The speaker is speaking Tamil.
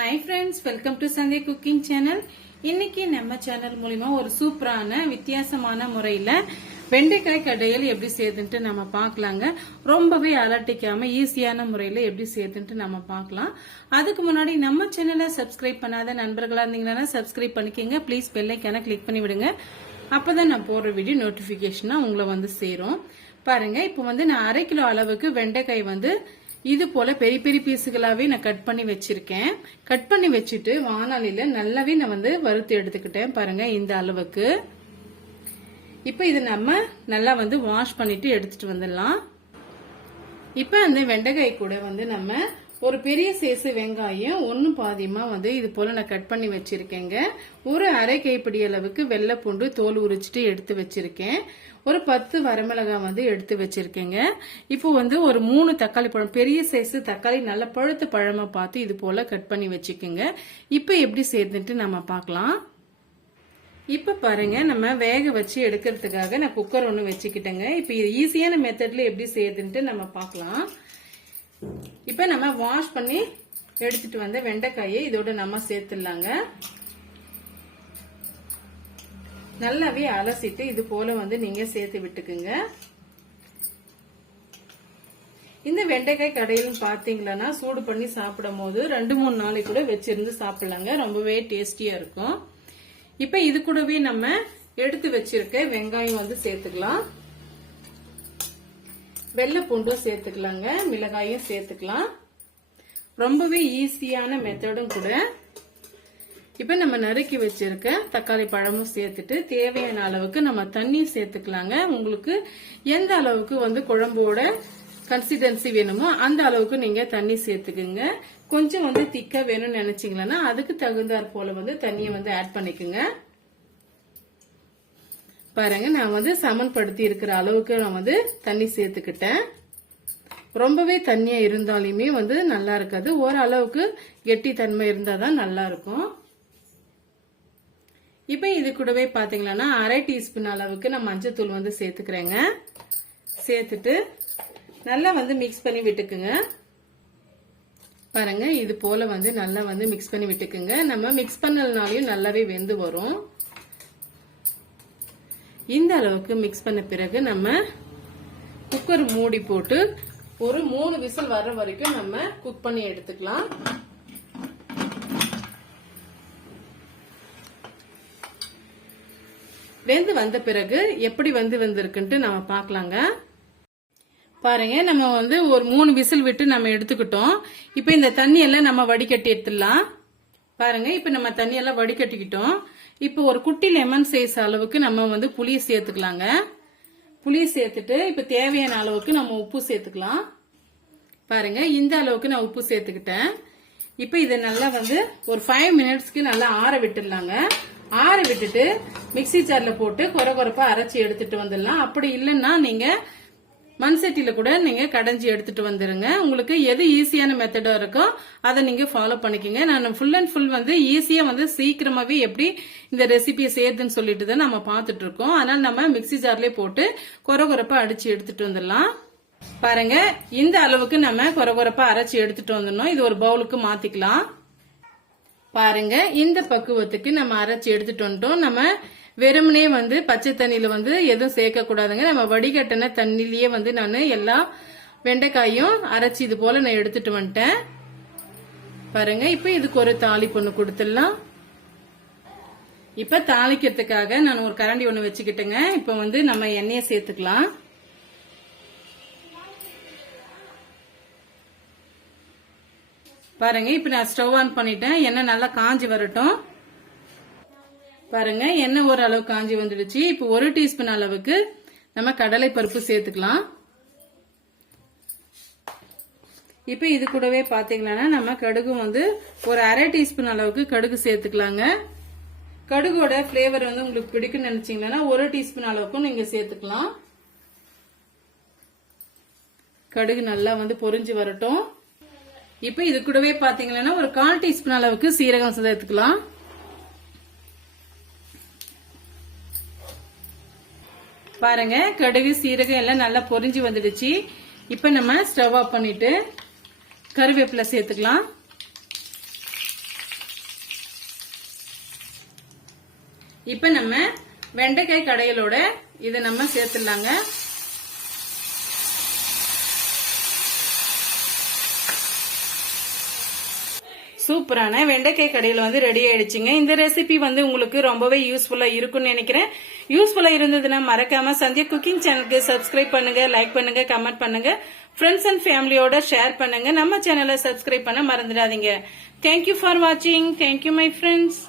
Hi friends welcome to Sandhya cooking channel இன்னைக்கு நம்ம சேனல் மூலிமா ஒரு சூப்பரான வித்தியாசமான முறையில வெண்டைக்காய் கடையில் எப்படி செய்யுதுன்ட்டு நம்ம பார்க்கலாங்க. ரொம்பவே அலட்டிக்காம ஈஸியான முறையில எப்படி செய்யுதுன்ட்டு நம்ம பார்க்கலாம். அதுக்கு முன்னாடி நம்ம சேனலை சப்ஸ்கிரைப் பண்ணாத நண்பர்களா இருந்தீங்கன்னா சப்ஸ்கிரைப் பண்ணிக்கோங்க. ப்ளீஸ் பெல்லைக்கான கிளிக் பண்ணி விடுங்க. அப்பதான் நான் போடுற வீடியோ நோட்டிபிகேஷனா உங்களை வந்து சேரும். பாருங்க இப்போ வந்து நான் அரை கிலோ அளவுக்கு வெண்டைக்காய் வந்து இது போல பெரிய பெரிய பீஸுகளாவே நான் கட் பண்ணி வச்சிருக்கேன். கட் பண்ணி வச்சுட்டு வானாலில நல்லாவே நான் வந்து வறுத்து எடுத்துக்கிட்டேன் பாருங்க இந்த அளவுக்கு. இப்போ இது நம்ம நல்லா வந்து வாஷ் பண்ணிட்டு எடுத்துட்டு வந்துடலாம். இப்போ அந்த வெண்டைக்காய் கூட வந்து நம்ம ஒரு பெரிய சேசு வெங்காயம் ஒன்னு பாதியமா வந்து இது போல நான் கட் பண்ணி வச்சிருக்கேங்க. ஒரு அரை கைப்பிடி அளவுக்கு வெள்ளை பூண்டு தோல் உரிச்சிட்டு எடுத்து வச்சிருக்கேன். ஒரு பத்து வரமிளகாய் வந்து எடுத்து வச்சிருக்கேங்க. இப்போ வந்து ஒரு மூணு தக்காளி பழம் பெரிய சைஸ் தக்காளி நல்ல பழுத்த பழமா பார்த்து இது போல கட் பண்ணி வச்சுக்கோங்க. இப்போ எப்படி சேர்த்துட்டு நம்ம பார்க்கலாம். இப்ப பாருங்க நம்ம வேக வச்சு எடுக்கிறதுக்காக நான் குக்கர் ஒன்று வச்சுக்கிட்டேங்க. இப்போ இது ஈஸியான மெத்தட்ல எப்படி செய்யுதுன்ட்டு நம்ம பார்க்கலாம். இப்போ நம்ம வாஷ் பண்ணி எடுத்துட்டு வந்த வெண்டைக்காயை இதோட நம்ம சேர்த்துடலாங்க. நல்லாவே அலசிட்டு இது போல வந்து நீங்க சேர்த்து விட்டுக்குங்க. இந்த வெண்டைக்காய் கடையிலும் பாத்தீங்களன்னா சூடு பண்ணி சாப்பிடும் போது ரெண்டு மூணு நாளைக்கு கூட வச்சிருந்து சாப்பிடலாங்க. ரொம்பவே டேஸ்டியா இருக்கும். இப்ப இது கூடவே நம்ம எடுத்து வச்சிருக்க வெங்காயம் வந்து சேர்த்துக்கலாம். வெள்ளை பூண்டும் சேர்த்துக்கலாங்க மிளகாயும் சேர்த்துக்கலாம். ரொம்பவே ஈஸியான மெத்தடும் கூட. இப்ப நம்ம நறுக்கி வச்சிருக்க தக்காளி பழமும் சேர்த்துட்டு தேவையான அளவுக்கு நம்ம தண்ணி சேர்த்துக்கலாங்க. உங்களுக்கு எந்த அளவுக்கு வந்து குழம்போட கன்சிஸ்டன்சி வேணுமோ அந்த அளவுக்கு நீங்க தண்ணி சேர்த்துக்குங்க. கொஞ்சம் வந்து திக்கா வேணும்னு நினைச்சீங்களா அதுக்கு தகுந்தாற் போல வந்து தண்ணியை வந்து ஆட் பண்ணிக்கோங்க. பாருங்க நான் வந்து சமன்படுத்தி இருக்கிற அளவுக்கு நான் வந்து தண்ணி சேர்த்துக்கிட்டேன். ரொம்பவே தண்ணியா இருந்தாலுமே வந்து நல்லா இருக்காது. ஓரளவுக்கு கெட்டி தன்மை இருந்தால் தான் நல்லா இருக்கும். இப்போ இது கூடவே பாத்தீங்கன்னா அரை டீஸ்பூன் அளவுக்கு நான் மஞ்சத்தூள் வந்து சேர்த்துக்கிறேங்க. சேர்த்துட்டு நல்லா வந்து மிக்ஸ் பண்ணி விட்டுக்குங்க. பாருங்க இது போல வந்து நல்லா வந்து மிக்ஸ் பண்ணி விட்டுக்குங்க. நம்ம மிக்ஸ் பண்ணலனாலையும் நல்லாவே வெந்து வரும். இந்த அளவுக்கு மிக்ஸ் பண்ண பிறகு நம்ம குக்கர் மூடி போட்டு ஒரு மூணு விசில் வர்ற வரைக்கும் நம்ம குக் பண்ணி எடுத்துக்கலாம். வெந்து வந்த பிறகு எப்படி வந்து வந்திருக்குன்ட்டு நம்ம பார்க்கலாங்க. பாருங்க நம்ம வந்து ஒரு மூணு விசில் விட்டு நம்ம எடுத்துக்கிட்டோம். இப்போ இந்த தண்ணி எல்லாம் நம்ம வடிகட்டி எடுத்துடலாம். பாருங்க இப்போ நம்ம தண்ணி எல்லாம் வடிகட்டிக்கிட்டோம். இப்போ ஒரு குட்டி லெமன் சைஸ் அளவுக்கு நம்ம வந்து புளியை சேர்த்துக்கலாங்க. புளியை சேர்த்துட்டு இப்போ தேவையான அளவுக்கு நம்ம உப்பு சேர்த்துக்கலாம். பாருங்க இந்த அளவுக்கு நான் உப்பு சேர்த்துக்கிட்டேன். இப்போ இதை நல்லா வந்து ஒரு ஃபைவ் மினிட்ஸ்க்கு நல்லா ஆற விட்டுடலாங்க. ஆற விட்டுட்டு மிக்சி ஜாரில் போட்டு குறை குறைப்பாக அரைச்சி எடுத்துட்டு வந்துடலாம். அப்படி இல்லைன்னா நீங்கள் மண் சட்டியில கூட நீங்க கடைஞ்சி எடுத்துட்டு வந்துருங்க. உங்களுக்கு எது ஈஸியான மெத்தடோ இருக்கோ அதை நீங்க ஃபாலோ பண்ணிக்கோங்க. நான் ஃபுல் அண்ட் ஃபுல் வந்து ஈஸியா வந்து சீக்கிரமாவே எப்படி இந்த ரெசிபியை செய்யுதுன்னு சொல்லிட்டு தான் நம்ம பார்த்துட்டு இருக்கோம் அதனால நம்ம மிக்சி ஜார்லேயே போட்டு குறை குறைப்பா அடிச்சு எடுத்துட்டு வந்துடலாம். பாருங்க இந்த அளவுக்கு நம்ம குறை குறைப்பா அரைச்சி எடுத்துட்டு வந்துடணும். இது ஒரு பவுலுக்கு மாத்திக்கலாம். பாருங்க இந்த பக்குவத்துக்கு நம்ம அரைச்சி எடுத்துட்டு வந்துட்டோம். நம்ம வெறுமனே வந்து பச்சை தண்ணியில வந்து எதுவும் சேர்க்க கூடாதுங்க. நம்ம வடிகட்டின தண்ணிலேயே வந்து நான் எல்லா வெண்டைக்காயும் அரைச்சி இது போல நான் எடுத்துட்டு வந்துட்டேன். பாருங்க இப்ப இதுக்கு ஒரு தாலி பொண்ணு கொடுத்துடலாம். இப்ப தாளிக்கிறதுக்காக நான் ஒரு கரண்டி ஒண்ணு வச்சுக்கிட்டேங்க. இப்ப வந்து நம்ம எண்ணெயை சேர்த்துக்கலாம். பாருங்க இப்ப நான் ஸ்டவ் ஆன் பண்ணிட்டேன். எண்ணெய் நல்லா காஞ்சி வரட்டும். பாருங்க எண்ணெய் ஓரளவு காஞ்சி வந்துடுச்சு. இப்போ ஒரு டீஸ்பூன் அளவுக்கு நம்ம கடலை பருப்பு சேர்த்துக்கலாம். இப்போ இது கூடவே பார்த்தீங்கன்னா நம்ம கடுகு வந்து ஒரு அரை டீஸ்பூன் அளவுக்கு கடுகு சேர்த்துக்கலாங்க. கடுகோட ஃப்ளேவர் வந்து உங்களுக்கு பிடிக்கும்னு நினைச்சீங்கன்னா ஒரு டீஸ்பூன் அளவுக்கும் நீங்க சேர்த்துக்கலாம். கடுகு நல்லா வந்து பொரிஞ்சு வரட்டும். இப்போ இது கூடவே பாத்தீங்கன்னா ஒரு கால் டீஸ்பூன் அளவுக்கு சீரகம் சேர்த்துக்கலாம். பாருங்க கடுகு சீரகம் எல்லாம் நல்லா பொரிஞ்சு வந்துடுச்சு. இப்போ நம்ம ஸ்டவ் ஆஃப் பண்ணிட்டு கருவேப்பில சேர்த்துக்கலாம். இப்போ நம்ம வெண்டைக்காய் கடையிலோட இதை நம்ம சேர்த்துடலாங்க. சூப்பரான வெண்டைக்காய் கடையில் வந்து ரெடி ஆயிடுச்சுங்க. இந்த ரெசிபி வந்து உங்களுக்கு ரொம்பவே யூஸ்ஃபுல்லாக இருக்கும்னு நினைக்கிறேன். யூஸ்ஃபுல்லாக இருந்ததுன்னா மறக்காம சந்தியா குக்கிங் சேனலுக்கு சப்ஸ்கிரைப் பண்ணுங்க லைக் பண்ணுங்க கமெண்ட் பண்ணுங்க. ஃப்ரெண்ட்ஸ் அண்ட் ஃபேமிலியோட ஷேர் பண்ணுங்க. நம்ம சேனலை சப்ஸ்கிரைப் பண்ண மறந்துடாதீங்க. தேங்க்யூ ஃபார் வாட்சிங் தேங்க்யூ மை ஃப்ரெண்ட்ஸ்